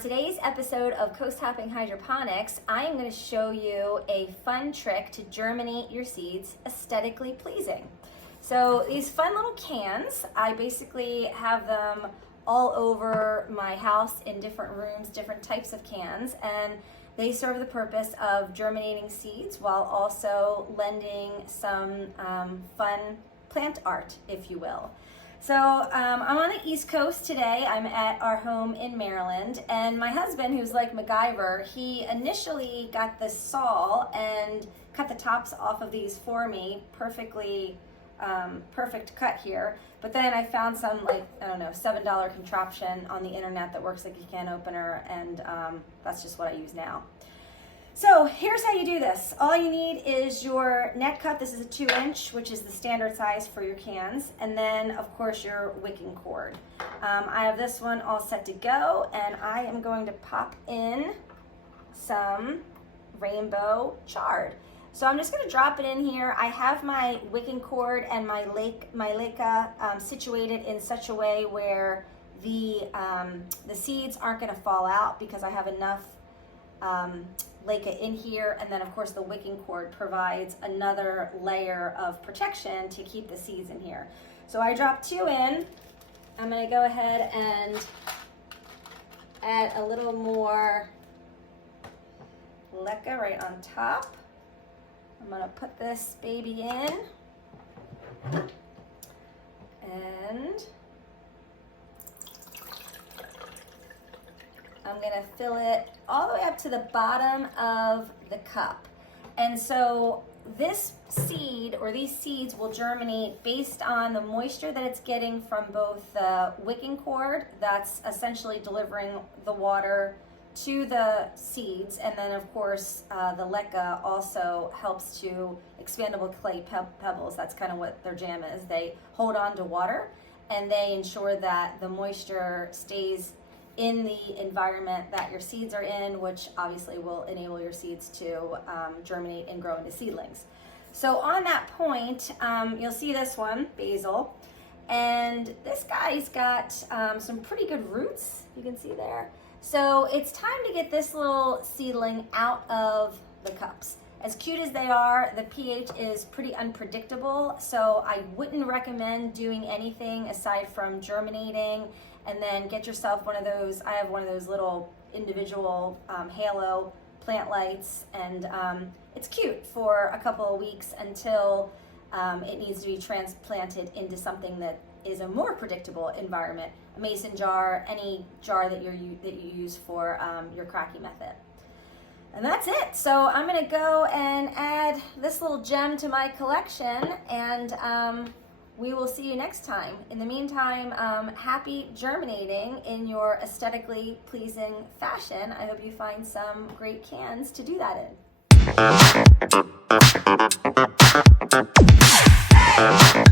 today's episode of Coast-Hopping Hydroponics, I am going to show you a fun trick to germinate your seeds aesthetically pleasing. So these fun little cans, I basically have them all over my house in different rooms, different types of cans, and they serve the purpose of germinating seeds while also lending some fun plant art, if you will. So I'm on the East Coast today. I'm at our home in Maryland, and my husband, who's like MacGyver, he initially got this saw and cut the tops off of these for me, perfect cut here. But then I found some, like, I don't know, $7 contraption on the internet that works like a can opener, and that's just what I use now. So here's how you do this. All you need is your net cut. This is a 2-inch, which is the standard size for your cans. And then, of course, your wicking cord. I have this one all set to go, and I am going to pop in some rainbow chard. So I'm just going to drop it in here. I have my wicking cord and my leca situated in such a way where the seeds aren't going to fall out because I have enough leca in here, and then of course the wicking cord provides another layer of protection to keep the seeds in here. So I dropped 2 in. I'm going to go ahead and add a little more leca right on top. I'm going to put this baby in, and I'm going to fill it all the way up to the bottom of the cup. And so this seed, or these seeds, will germinate based on the moisture that it's getting from both the wicking cord, that's essentially delivering the water to the seeds, and then of course the leca also helps to expandable clay pebbles. That's kind of what their jam is. They hold on to water and they ensure that the moisture stays in the environment that your seeds are in, which obviously will enable your seeds to germinate and grow into seedlings. So on that point, you'll see this one, basil, and this guy's got some pretty good roots, you can see there. So it's time to get this little seedling out of the cups. As cute as they are, the pH is pretty unpredictable, so I wouldn't recommend doing anything aside from germinating. And then get yourself one of those. I have one of those little individual halo plant lights, and it's cute for a couple of weeks until it needs to be transplanted into something that is a more predictable environment. A mason jar, any jar that you use for your cracking method. And that's it. So I'm going to go and add this little gem to my collection, and we will see you next time. In the meantime, happy germinating in your aesthetically pleasing fashion. I hope you find some great cans to do that in.